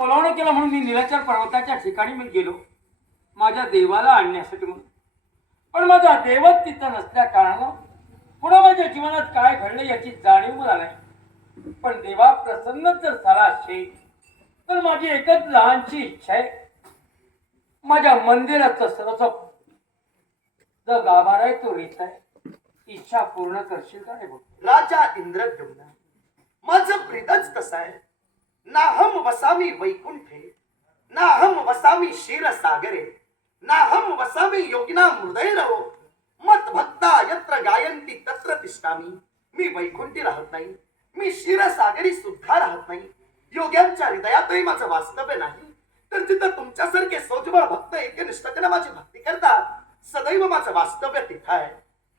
बोलावणं केलं म्हणून मी निलाचल पर्वताच्या ठिकाणी मी गेलो माझ्या देवाला आणण्यासाठी म्हणून. पण माझा देवच तिथं नसल्या कारणानं पुढे माझ्या जीवनात काय घडलं याची जाणीव मला नाही. पण देवा प्रसन्न जर झाला असेल तर माझी एकच लहानशी इच्छा आहे, माझ्या मंदिराचं सरस जो गाभारा आहे तो रीत आहे, इच्छा पूर्ण करशील का रे भाऊ? राजा इंद्रद्युम्न, माझं प्रीतच तसं आहे. नाहम वसामी वैकुंठे, नाहम वसामी क्षीरसागरे, नाहम वसामी योगिना हृदयरवो, मत भक्ता यत्र गायंती तत्र तिष्ठामी. मी वैकुंठी राहत नाही, मी क्षीरसागरी सुद्धा राहत नाही, योग्यांच्या हृदयातही माझं वास्तव्य नाही. तर तिथं तुमच्यासारखे सोजबळ भक्त एकनिष्ठतेने माझी भक्ती करतात, सदैव माझं वास्तव्य तिथं आहे.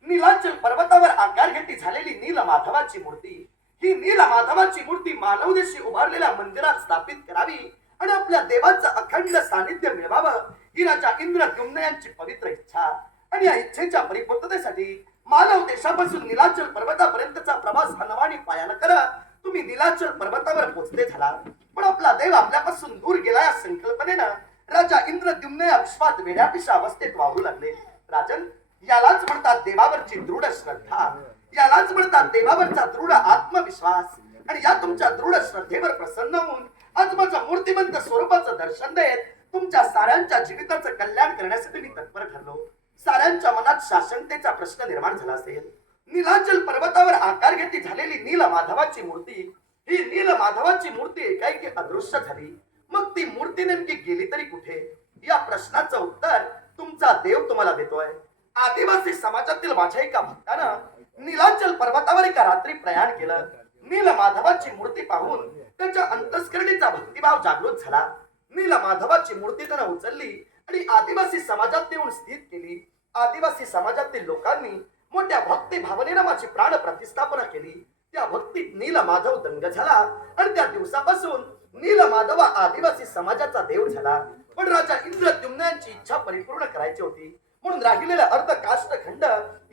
नीलाचल पर्वतावर आकार घेती झालेली नीलमाधवाची मूर्ती, ही नीलमाधवाची मूर्ती मानवदेशी उभारलेल्या मंदिरात स्थापित करावी आणि आपल्या देवाचं अखंड सानिध्य मिळवावं ही राजा इंद्रद्युम्न यांची पवित्र इच्छा. आणि या इच्छेच्या परिपूर्ततेसाठी मानव देशापासून नीलाचल पर्वतापर्यंतचा प्रवास हनवाणी पायानं करा तुम्ही नीलाचल पर्वतावर पोहोचले झाला. पण आपला देव आपल्यापासून दूर गेला या संकल्पनेनं राजा इंद्रद्युम्न या विश्वात वेड्यापिशा अवस्थेत वावरू लागले. राजन, यालाच म्हणतात देवावरची दृढ श्रद्धा, यालाच म्हणतात देवावरचा दृढ आत्मविश्वास. आणि या तुमच्या दृढ श्रद्धेवर प्रसन्न होऊन आज माझ्या मूर्तिमंत स्वरूपाचं दर्शन देत तुमच्या साऱ्यांच्या जीविताचं कल्याण करण्यासाठी मी तत्पर ठरलो. साऱ्यांच्या मनात शासनतेचा प्रश्न निर्माण झाला असेल. नीलाचल पर्वतावर आकार घेती झालेली नीलमाधवाची मूर्ती, ही नीलमाधवाची मूर्ती एकाएकी अदृश्य झाली. मग ती मूर्ती नेमकी गेली तरी कुठे, या प्रश्नाचं उत्तर तुमचा देव तुम्हाला देतोय. आदिवासी समाजातील माझ्या एका भक्तानं नीलाचल पर्वतावर एका रात्री प्रयाण केलं. नीलमाधवाची मूर्ती पाहून त्याच्या अंतस्करणीचा भक्तिभाव जागृत झाला. नीलमाधवाची मूर्ती त्यानं उचलली आणि आदिवासी समाजात येऊन स्थित केली. आदिवासी समाजातील लोकांनी मोठ्या भक्ती भावनेनं माझी प्राण प्रतिष्ठापना केली. त्या भक्तीत नीलमाधव दंग झाला आणि त्या दिवसापासून नीलमाधव आदिवासी समाजाचा देव झाला. पण राजा इंद्रद्युम्न यांची इच्छा परिपूर्ण करायची होती म्हणून राहिलेला अर्ध काष्ठखंड,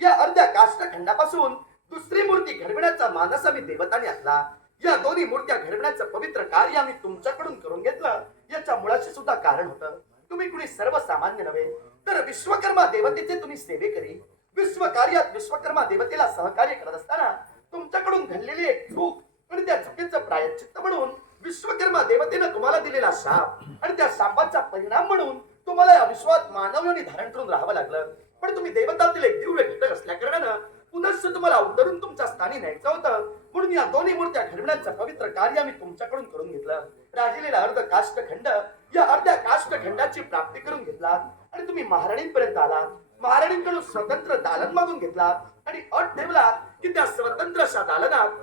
या अर्ध्या काष्ठखंडापासून दुसरी मूर्ती घडविण्याचा मानस आम्ही देवतांनी आणला. या दोन्ही मूर्त्या घडविण्याचं पवित्र कार्य आम्ही तुमच्याकडून करून घेतलं. याच्या मुळाशी सुद्धा कारण होतं, तुम्ही कुणी सर्वसामान्य नव्हे तर विश्वकर्मा देवतेचे तुम्ही सेवेकरी. विश्व कार्यात विश्वकर्मा देवतेला सहकार्य करत असताना तुमच्याकडून घडलेली एक चूक आणि त्या चुकीचं प्रायश्चित्त म्हणून विश्वकर्मा देवतेनं तुम्हाला दिलेला शाप आणि त्या शापाचा परिणाम म्हणून तुम्हाला या विश्वात मानवयोनी धारण करून राहावं लागलं. पण तुम्ही देवतातील एक दिव्य घटक असल्या कारणानं पुनश्च तुम्हाला उतरून तुमच्या स्थानी न्यायचं होतं म्हणून या दोन्ही मूर्त्या घडविण्याचं पवित्र कार्य आम्ही तुमच्याकडून करून घेतलं. राहिलेला अर्ध काष्ठखंड, या अर्ध्या काष्ठखंडाची प्राप्ती करून घेतला आणि तुम्ही महाराणींपर्यंत आला. महाराणींकडून स्वतंत्र दालन मागून घेतला आणि अट ठेवला की त्या स्वतंत्र अशा दालनात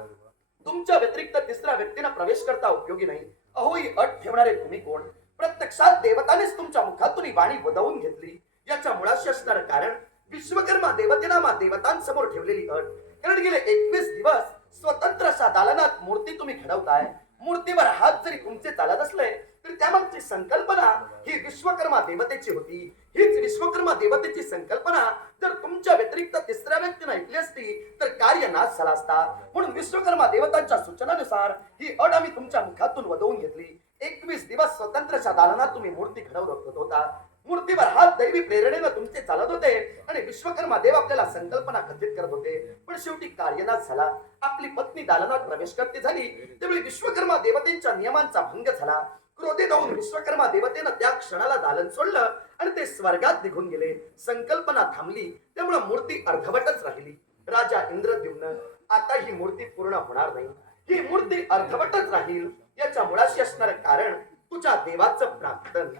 तुमच्या व्यतिरिक्त तिसऱ्या व्यक्तीने प्रवेश करता उपयोगी नाही. अहो, ही अट ठेवणारे तुम्ही कोण? प्रत्यक्षात देवतानेच तुमच्या मुखातून ही वाणी वदवून घेतली. याच्या मुळाशी असणारं कारण विश्वकर्मा देवतेना देवतांसमोर ठेवलेली अट. कारण गेले 21 दिवस स्वतंत्र अशा दालनात मूर्ती तुम्ही घडवताय. मूर्तीवर हात जरी तुमचे चालत असले तरी त्यामागची संकल्पना ही विश्वकर्मा देवतेची होती. हीच विश्वकर्मा देवतेची संकल्पना जर तुमच्या व्यतिरिक्त तिसऱ्या व्यक्तीने ऐकली असती तर कार्य नाश झाला असता. म्हणून विश्वकर्मा देवतांच्या सूचनानुसार ही अट आम्ही तुमच्या मुखातून वदवून घेतली. 21 दिवस स्वतंत्रच्या दालनात तुम्ही मूर्ती घडवत होता. मूर्तीवर हात दैवी प्रेरणेने तुमचे चालत होते आणि विश्वकर्मा देव आपल्याला संकल्पना कथित करत होते. पण शेवटी कार्यनाश झाला. आपली पत्नी दालनात प्रवेश करते झाली त्यावेळी विश्वकर्मा देवतेंच्या नियमांचा भंग झाला. क्रोधित होऊन विश्वकर्मा देवतेनं त्या क्षणाला दालन सोडलं आणि ते स्वर्गात निघून गेले. संकल्पना थांबली त्यामुळे मूर्ती अर्धवटच राहिली. राजा इंद्रद्युम्न, आता ही मूर्ती पूर्ण होणार नाही, ही मूर्ती अर्धवटच राहील. याच्या मुळाशी असणारं कारण तुझ्या देवाचं प्रार्थन.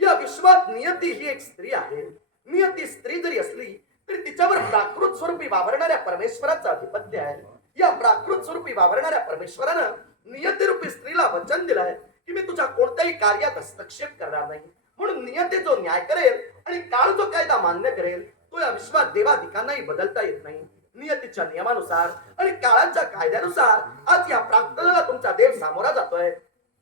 या विश्वात नियती ही एक स्त्री आहे. नियती स्त्री जरी असली तरी तिच्यावर प्राकृत स्वरूपी वावरणाऱ्या परमेश्वराचं आधिपत्य आहे. या प्राकृत स्वरूपी वावरणाऱ्या परमेश्वरानं नियतीरूपी स्त्रीला वचन दिलंय की मी तुझ्या कोणत्याही कार्यात हस्तक्षेप करणार नाही. म्हणून नियती जो न्याय करेल आणि काळ जो कायदा मान्य करेल तो या विश्वात देवाधिकांनाही बदलता येत नाही. नियतीच्या नियमानुसार आणि काळाच्या कायद्यानुसार आज या प्रार्थनेला तुमचा देव सामोरा जातोय.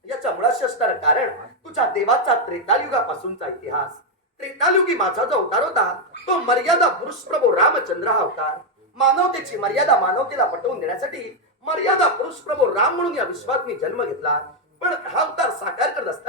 याच्या मुळाशी असणारं कारण तुझ्या देवाचा त्रेतायुगापासूनचा इतिहास. त्रेतायुगी माझा जो अवतार होता तो मर्यादा पुरुष प्रभू रामचंद्र हा अवतार. मानवतेची मर्यादा मानवतेला पटवून देण्यासाठी मर्यादा पुरुष प्रभू राम म्हणून या विश्वात मी जन्म घेतला. पण हा अवतार साकार करत असताना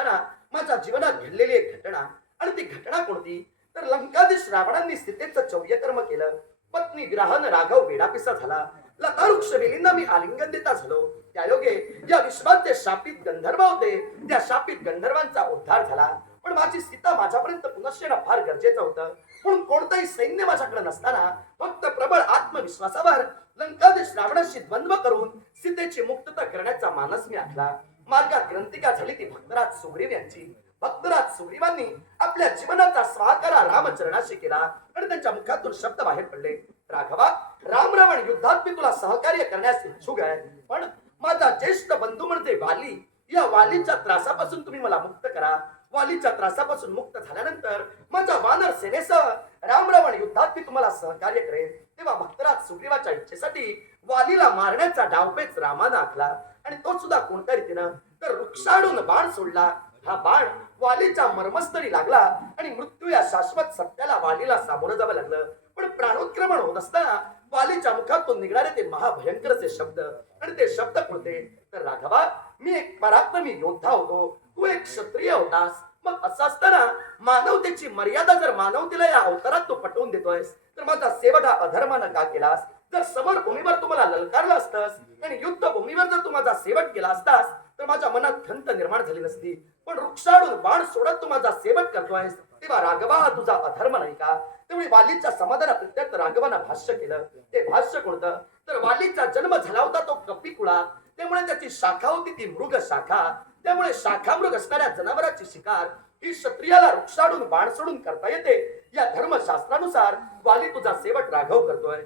घडलेली एक घटना, आणि ती घटना कोणती तर लंकाधीश रावणांनी सीतेचं चौर्यकर्म केलं. पत्नी विराहानं राघव वेडापिसा झाला. लता वृक्ष वेलींना मी आलिंगन देता झालो. त्यायोगे या विश्वात जे शापित गंधर्व होते त्या शापित गंधर्वांचा उद्धार झाला. पण माझी सीता माझ्यापर्यंत पुनश्च येणं फार गरजेचं होतं. म्हणून कोणतंही सैन्य माझ्याकडे नसताना फक्त प्रबळ आत्मविश्वासावर लंकाधीश रावणाशी द्वंद्व करून सीतेची मुक्तता करण्याचा मानस मी आखला. मार्गात ग्रंथिका झाली ती भक्तराज सुग्रीव यांची. भक्तराज सुग्रीवांनी आपल्या जीवनाचा स्वाकारा रामचरणाशी केला आणि त्यांच्या मुखातून शब्द बाहेर पडले, राघवा, राम रावण युद्धात मी तुला सहकार्य करण्यास इच्छुक आहे, पण माझा ज्येष्ठ बंधू म्हणजे वाली, या वालीच्या त्रासापासून तुम्ही मला मुक्त करा. वालीच्या त्रासापासून मुक्त झाल्यानंतर माझ्या वानर सेनेसह राम रावण युद्धात मी तुम्हाला सहकार्य करेन. तेव्हा भक्तराज सुग्रीवाच्या इच्छेसाठी वालीला मारण्याचा डावपेच रामानं आखला आणि तो सुद्धा कोणत्या रीतीनं तर वृक्षाडून बाण सोडला. हा बाण वालीच्या मर्मस्थळी लागला आणि मृत्यू या शाश्वत सत्याला वालीला सामोरं जावं लागलं. पण प्राणोत्क्रमण होत असताना वालीच्या मुखातून निघणारे ते महाभयंकर असे शब्द, आणि ते शब्द कोणते तर राघवा, मी एक पराक्रमी योद्धा होतो, तू एक क्षत्रिय होतास. मग असं असताना मानवतेची मर्यादा जर मानवतेला या अवतारात तू पटवून देतोयस तर माझा सेवक हा अधर्मानं का केलास? जर समर भूमीवर तुम्हाला ललकारलं असतंस आणि युद्ध भूमीवर जर तू माझा सेवक केला असतास तर माझ्या मनात खंत निर्माण झाली नसती. पण वृक्षाडून बाण सोडत तू माझा सेवक करतोयस तेव्हा राघवा हा तुझा अधर्म नाही का? त्यामुळे वालीच्या समाधानाप्रित्यर्थ राघवानं भाष्य केलं. ते भाष्य कोणतं तर वालीचा जन्म झाला होता तो कपी कुळात, त्यामुळे त्याची शाखा होती ती मृग शाखा. त्यामुळे शाखा मृग असणाऱ्या जनावराची शिकार ही क्षत्रियाला वृक्षाडून बाण सोडून करता येते. या धर्मशास्त्रानुसार वाली तुझा सेवक राघव करतोय.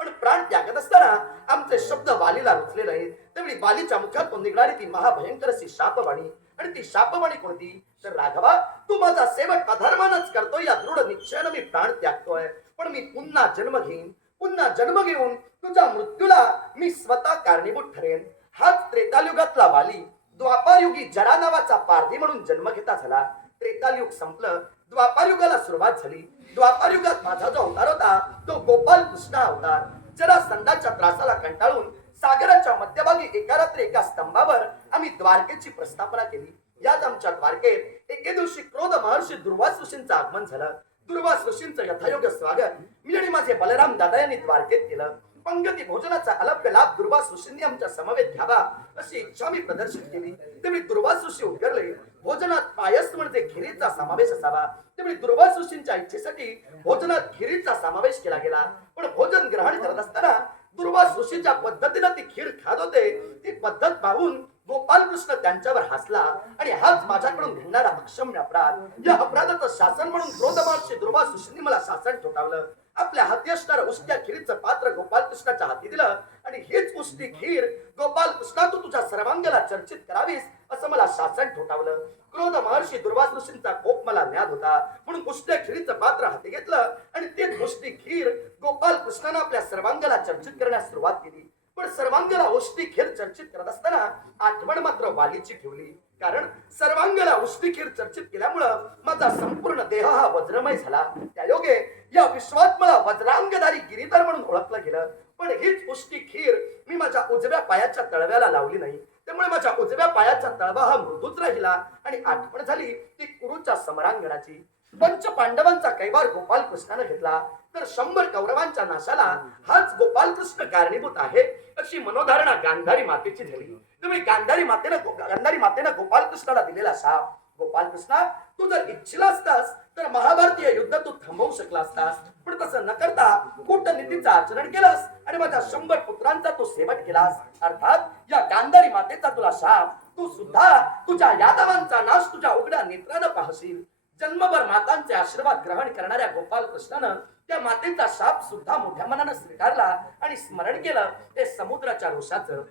पण प्राण त्यागत असताना आमचे शब्द वालीला रुचले नाहीत. त्यावेळी वालीच्या मुखातून निघणारी ती महाभयंकर अशी शापवाणी, आणि ती शापवाणी कोणती तर राघवा, तू माझा सेवक अधर्मानच करतोय या दृढ निश्चयानं मी प्राण त्यागतोय. पण मी पुन्हा जन्म घेईन, पुन्हा जन्म घेऊन तुझ्या मृत्यूला मी स्वतः कारणीभूत ठरेन. हाच त्रेतायुगातला वाली द्वापारयुगी जरा नावाचा पारधी म्हणून जन्म घेता झाला. त्रेतायुग संपलं, द्वापारयुगाला सुरुवात झाली. द्वापारयुगात माझा जो अवतार होता तो गोपाल कृष्ण अवतार. जरा संडाच्या त्रासाला कंटाळून सागराच्या मध्यभागी एका रात्री एका स्तंभावर आम्ही द्वारकेची प्रस्थापना केली. याच आमच्या द्वारकेत एके दिवशी क्रोध महर्षी दुर्वास ऋषींचं आगमन झालं. दुर्वास ऋषींचं यथायोग्य स्वागत मी आणि माझे बलराम दादा यांनी द्वारकेत केलं. पंगती भोजनाचा अलभ्य लाभ दुर्वास ऋषींनी आमच्या समवेत घ्यावा अशी इच्छा मी प्रदर्शित केली. त्यावेळी दुर्वास ऋषी उद्गारले, भोजनात पायस म्हणजे खिरीचा समावेश असावा. त्यावेळी दुर्वास ऋषींच्या इच्छेसाठी भोजनात खिरीचा समावेश केला गेला. पण भोजन ग्रहण करत असताना दुर्वास ऋषीच्या पद्धतीनं ती खीर खात होते. ती पद्धत पाहून गोपालकृष्ण त्यांच्यावर हसला आणि हाच माझ्याकडून घडणारा अक्षम्य अपराध. या अपराधाचं शासन म्हणून क्रोध महर्षी दुर्वास ऋषींनी मला शासन ठोठावलं. आपल्या हाती असणारं उष्ट्या खिरीचं पात्र गोपालकृष्णाच्या हाती दिलं आणि हीच उष्टी खीर गोपालकृष्णा तू तुझ्या सर्वांगाला चर्चित करावीस असं मला शासन ठोठावलं. क्रोध महर्षी दुर्वास ऋषींचा कोप मला ज्ञात होता, म्हणून उष्ट्या खिरीचं पात्र हाती घेतलं आणि तीच उष्टी खीर गोपालकृष्णानं आपल्या सर्वांगाला चर्चित करण्यास सुरुवात केली. पण सर्वांगाला उष्टी खीर चर्चित करत असताना आठवण मात्र वालीची ठेवली. कारण सर्वांगाला उष्टी खीर चर्चित केल्यामुळं माझा संपूर्ण देह हा वज्रमय झाला. त्यायोगे या विश्वात मला वज्रांगधारी गिरीधर म्हणून ओळखलं गेलं. पण हीच उष्टी खीर मी माझ्या उजव्या पायाच्या तळव्याला लावली नाही. त्यामुळे माझ्या उजव्या पायाचा तळवा हा मृदूच राहिला आणि आठवण झाली ती कुरुच्या समरांगणाची. पंच पांडवांचा कैवार गोपालकृष्णानं घेतला तर 100 कौरवांच्या नाशाला हाच गोपालकृष्ण कारणीभूत आहे अशी मनोधारणा गांधारी मातेची झाली. तुम्ही गांधारी मातेनं गोपालकृष्णाला दिलेला शाप, गोपालकृष्णा तू जर इच्छिला असतास तर महाभारतीय युद्ध तू थांबवू शकला असतास, पण तसं न करता कूटनीतीचं आचरण केलंस आणि माझ्या 100 पुत्रांचा तू सेवक केलास. अर्थात या गांधारी मातेचा तुला शाप, तू सुद्धा तुझ्या यादवांचा नाश तुझ्या उघड्या नेत्रानं पाहशील. जन्मभर मातांचे आशीर्वाद ग्रहण करणाऱ्या गोपालकृष्णानं त्या मातेचा शाप सुद्धा मोठ्या मनानं स्वीकारला आणि स्मरण केलं ते समुद्राच्या रोषाचं.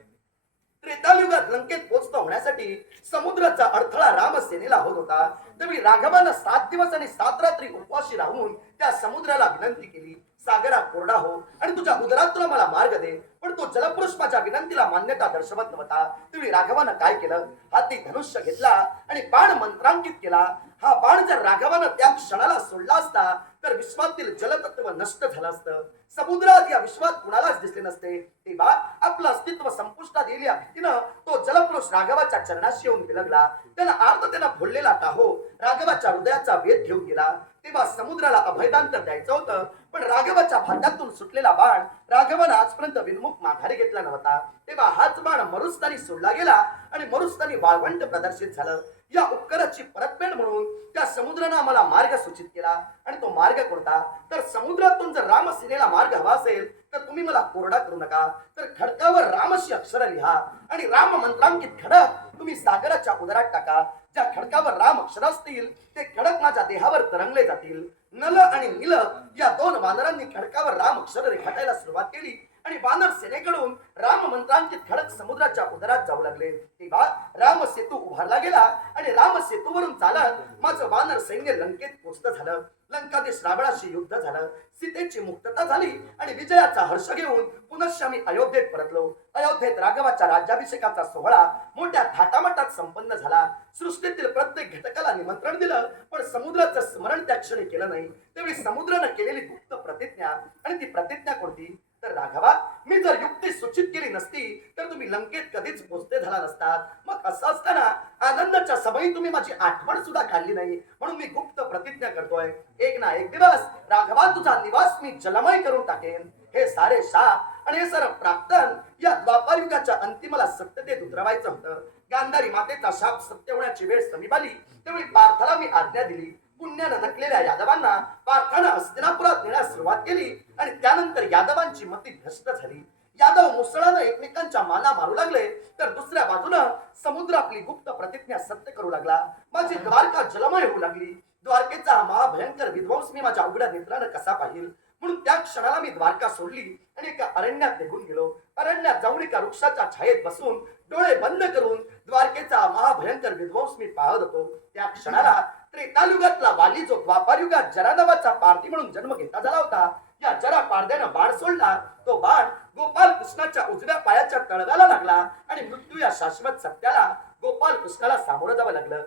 त्रेतायुगात लंकेत पोचतो होण्यासाठी समुद्राचा अडथळा रामसेनेला होत होता. त्यावेळी राघवानं 7 दिवस आणि 7 रात्री उपवासी राहून त्या समुद्राला विनंती केली, सागरा कोरडा हो आणि तुझ्या उदरात तुला मला मार्ग दे. पण तो जलपुरुष माझ्या विनंतीला मान्यता दर्शवत नव्हता. त्यावेळी राघवानं काय केलं, हाती धनुष्य घेतला आणि बाण मंत्रांकित केला. हा बाण जर राघवानं त्या क्षणाला सोडला असता तर विश्वातील जलतत्व नष्ट झालं असतं. समुद्रात या विश्वात कुणालाच दिसले नसते. तेव्हा आपलं अस्तित्व संपुष्टात येईल या भीतीनं तो जलपुरुष राघवाच्या चरणाशी येऊन बिलगला. त्यानं आर्ततेनं फोडलेला टाहो राघवाच्या हृदयाचा वेध घेऊन गेला तेव्हा समुद्राला अभयदान तर द्यायचं होतं, पण राघवाच्या भात्यातून सुटलेला बाण राघवानं आजपर्यंत विनमुख माघारी घेतला नव्हता. तेव्हा हाच बाण मरुस्थानी सोडला गेला आणि मरुस्थानी वाळवंट प्रदर्शित झालं. या उपकाराची परतफेड म्हणून त्या समुद्रानं आम्हाला मार्ग सूचित केला. आणि तो मार्ग कोणता? तर समुद्रातून जर रामसेनेला मार्ग हवा असेल तर तुम्ही मला कोरडा करू नका, तर खडकावर रामशी अक्षर लिहा आणि राम मंत्रांकित खडक तुम्ही सागराच्या उदरात टाका. ज्या खडकावर राम अक्षर असतील ते खडक माझ्या देहावर तरंगले जातील. नल आणि नील या दोन वानरांनी खडकावर राम अक्षर रेखाटायला सुरुवात केली आणि वानर सेनेकडून राम मंत्रांकित खडक समुद्राच्या उदरात जाऊ लागले. तेव्हा राम सेतू उभारला गेला आणि राम सेतूवरून चालत माझं वानर सैन्य लंकेत पोचत झालं. लंकादेश रावणाशी युद्ध झालं, सीतेची मुक्तता झाली आणि विजयाचा हर्ष घेऊन पुनश्च आम्ही अयोध्येत परतलो. अयोध्येत राघवाच्या राज्याभिषेकाचा सोहळा मोठ्या थाटामाटात संपन्न झाला. सृष्टीतील प्रत्येक घटकाला निमंत्रण दिलं, पण समुद्राचं स्मरण त्या क्षणी केलं नाही. त्यावेळी समुद्रानं केलेली गुप्त प्रतिज्ञा, आणि ती प्रतिज्ञा कोणती? तर राघवा, मी जर युक्ती सूचित केली नसती तर तुम्ही लंकेत कधीच पोचते झाला नसतात. मग असं असताना आनंदाच्या सभेत तुम्ही माझी आठवण सुद्धा काढली नाही, म्हणून मी गुप्त प्रतिज्ञा करतोय. एक ना एक दिवस राघवा तुझा निवास मी जलमय करून टाकेन. हे सारे शाप आणि हे सर्व प्राक्तन या द्वापार युगाच्या अंतिमाला सत्यतेत उतरवायचं होतं. गांधारी मातेचा शाप सत्य होण्याची वेळ समीप आली. त्यावेळी पार्थाला मी आज्ञा दिली. पुण्यानं नकलेल्या यादवांना पार्थानं हस्तिनापुरात नेण्यास सुरुवात केली आणि त्यानंतर यादवांची मती भ्रष्ट झाली. यादव मुसळानं एकमेकांच्या माना मारू लागले, तर दुसऱ्या बाजूनं समुद्र आपली गुप्त प्रतिज्ञा सत्य करू लागला. माझी द्वारका जलमय होऊ लागली. द्वारकेचा हा महाभयंकर विध्वंस मी माझ्या उघड्या नेत्रानं कसा पाहिल, म्हणून त्या क्षणाला मी द्वारका सोडली आणि एका अरण्यात निघून गेलो. अरण्यात जाऊन एका वृक्षाच्या छायेत बसून डोळे बंद करून द्वारकेचा महाभयंकर विध्वंस मी पाहत होतो. त्या क्षणाला त्रेतायुगातला वाली जो द्वापार युगात जरा नावाचा पारधी म्हणून जन्म घेता झाला होता, या जरा पारध्यानं बाण सोडला. तो बाण गोपाल कृष्णाच्या उजव्या पायाच्या तळव्याला लागला आणि मृत्यू या शाश्वत सत्याला गोपाल कृष्णाला सामोरं जावं लागलं.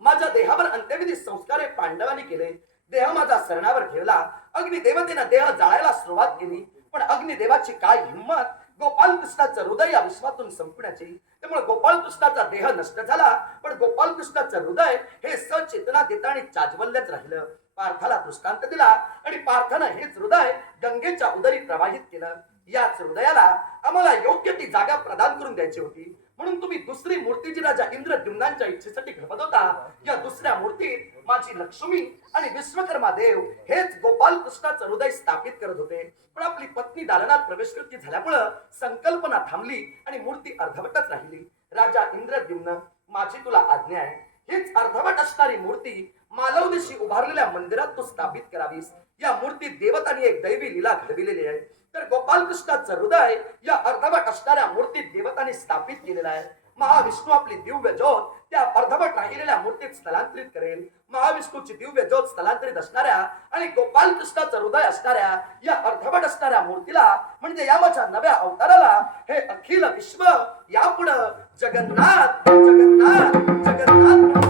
माझ्या देहावर अंत्यविधी संस्कार हे पांडवांनी केले. देह माझा सरणावर ठेवला. अग्निदेवतेनं देह जाळायला सुरुवात केली, पण अग्निदेवाची काय हिंमत गोपाल कृष्णाचं हृदय या विश्वातून संपण्याची. त्यामुळे गोपाल कृष्णाचा देह नष्ट झाला, पण गोपाल कृष्णाचं हृदय हे सचेतना देता आणि चाजवल्यच राहिलं. पार्थाला दृष्टांत दिला आणि पार्थानं हेच हृदय गंगेच्या उदरी प्रवाहित केलं. याच हृदयाला आम्हाला योग्य ती जागा प्रदान करून द्यायची होती, म्हणून तुम्ही दुसरी मूर्ती जी राजा इंद्रद्युम्नांच्या इच्छेसाठी घडवत होता, या दुसऱ्या मूर्तीत माझी लक्ष्मी आणि विश्वकर्मा देव हेच गोपाल कृष्णाचं हृदय स्थापित करत होते. पण आपली पत्नी दालनात प्रवेश करती झाल्यामुळं संकल्पना थांबली आणि मूर्ती अर्धवटच राहिली. राजा इंद्रद्युम्न, माझी तुला आज्ञा आहे, हीच अर्धवट असणारी मूर्ती मालवदेशी उभारलेल्या मंदिरात तू स्थापित करावीस. या मूर्तीत देवतांनी एक दैवी लीला घडविलेली आहे. तर गोपाल कृष्णाचं हृदय या अर्धवट असणाऱ्या मूर्तीत देवतांनी स्थापित केलेलं आहे. महाविष्णू आपली दिव्य ज्योत त्या अर्धवट राहिलेल्या मूर्तीत स्थलांतरित करेल. महाविष्णूची दिव्य ज्योत स्थलांतरित असणाऱ्या आणि गोपाल कृष्णाचं हृदय असणाऱ्या या अर्धवट असणाऱ्या मूर्तीला, म्हणजे या माझ्या नव्या अवताराला, हे अखिल विश्व यापुढं जगन्नाथ जगन्नाथ जगन्नाथ